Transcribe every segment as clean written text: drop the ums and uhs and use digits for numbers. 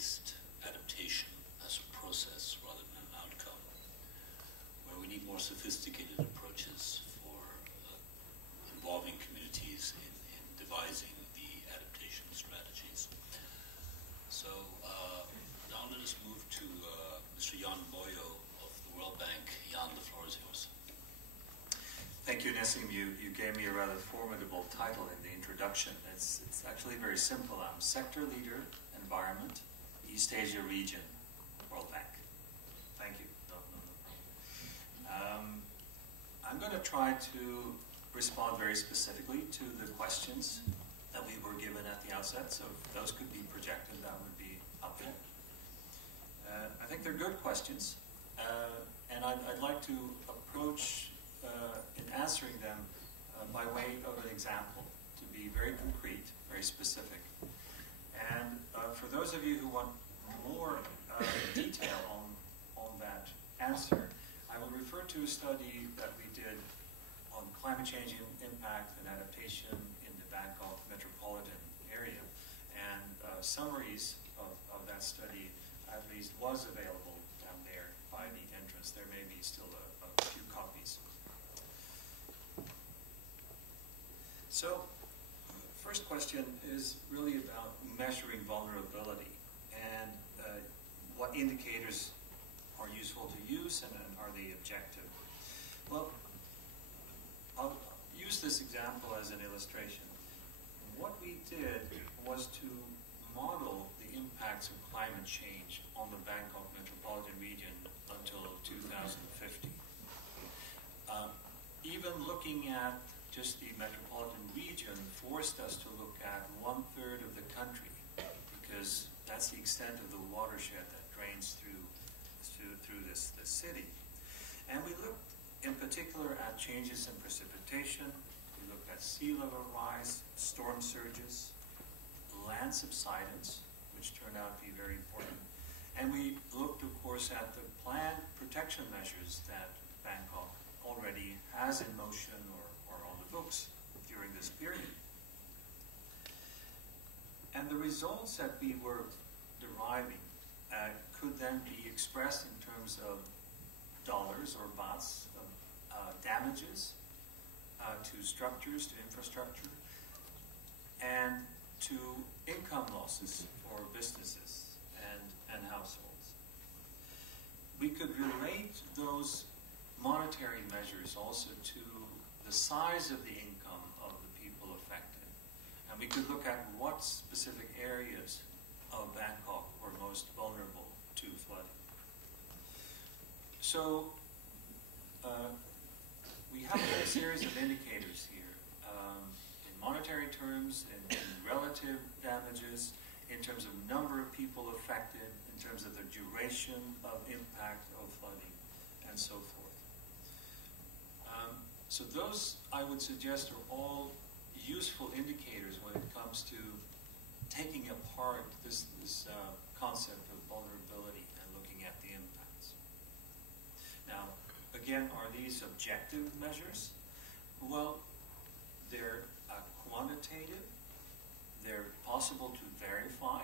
based adaptation as a process rather than an outcome, where we need more sophisticated approaches for involving communities in devising the adaptation strategies. So now let us move to Mr. Jan Boyo of the World Bank. Jan, the floor is yours. Thank you, Nassim. You gave me a rather formidable title in the introduction. It's actually very simple. I'm Sector Leader, Environment, East Asia Region, World Bank. Thank you. No problem. I'm going to try to respond very specifically to the questions that we were given at the outset. So if those could be projected, that would be helpful. I think they're good questions. And I'd like to approach in answering them by way of an example, to be very concrete, very specific. And for those of you who want more detail on that answer, I will refer to a study that we did on climate change impact and adaptation in the Bangkok metropolitan area. And summaries of that study at least was available down there by the entrance. There may be still a few copies. So, first question is really about measuring vulnerability and what indicators are useful to use and are they objective. Well, I'll use this example as an illustration. What we did was to model the impacts of climate change on the Bangkok metropolitan region until 2050. Even looking at just the metropolitan region forced us to look at 1/3 of the country, because that's the extent of the watershed that drains through this city. And we looked in particular at changes in precipitation. We looked at sea level rise, storm surges, land subsidence, which turned out to be very important. And we looked, of course, at the planned protection measures that Bangkok already has in motion or on the books during this period. And the results that we were deriving could then be expressed in terms of dollars or bahts of damages to structures, to infrastructure, and to income losses for businesses and households. We could relate those monetary measures also to the size of the income of the people affected. And we could look at what specific areas of Bangkok were most vulnerable to flooding. So we have a whole series of indicators here, in monetary terms, in relative damages, in terms of number of people affected, in terms of the duration of impact of flooding, and so forth. So those, I would suggest, are all useful indicators when it comes to taking apart this concept of vulnerability and looking at the impacts. Now, again, are these objective measures? Well, they're quantitative, they're possible to verify,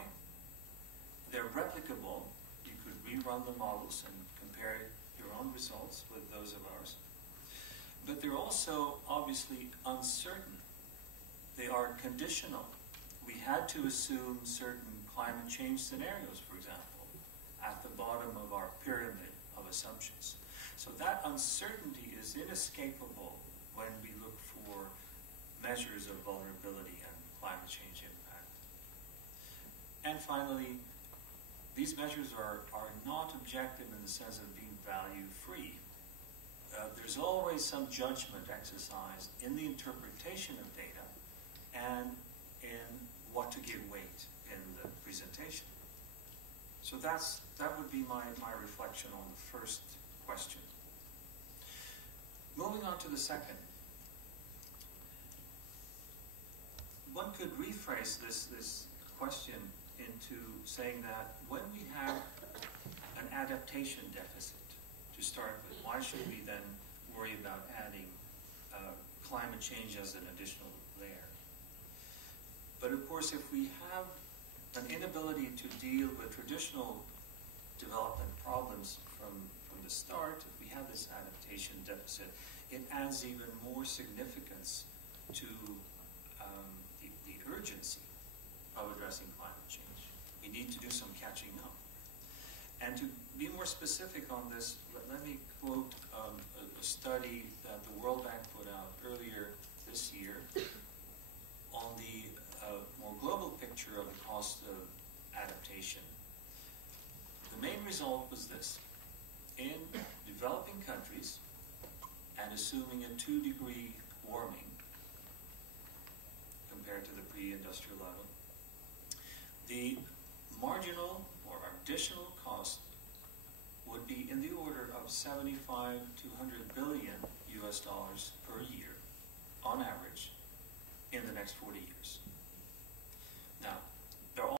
they're replicable. You could rerun the models and compare your own results with those of ours. But they're also obviously uncertain. They are conditional. We had to assume certain climate change scenarios, for example, at the bottom of our pyramid of assumptions. So that uncertainty is inescapable when we look for measures of vulnerability and climate change impact. And finally, these measures are not objective in the sense of being value-free. There's always some judgment exercised in the interpretation of data and in what to give weight in the presentation. So that would be my reflection on the first question. Moving on to the second. One could rephrase this question into saying that when we have an adaptation deficit to start with, why should we then worry about adding climate change as an additional layer? But of course, if we have an inability to deal with traditional development problems from the start, if we have this adaptation deficit, it adds even more significance to the urgency of addressing climate change. We need to do some catching up. And to be more specific on this, let me quote a study that the World Bank put out earlier this year on the more global picture of the cost of adaptation. The main result was this. In developing countries, and assuming a 2-degree warming compared to the pre-industrial level, the marginal or additional cost would be in the order of 75 to 100 billion US dollars per year on average in the next 40 years.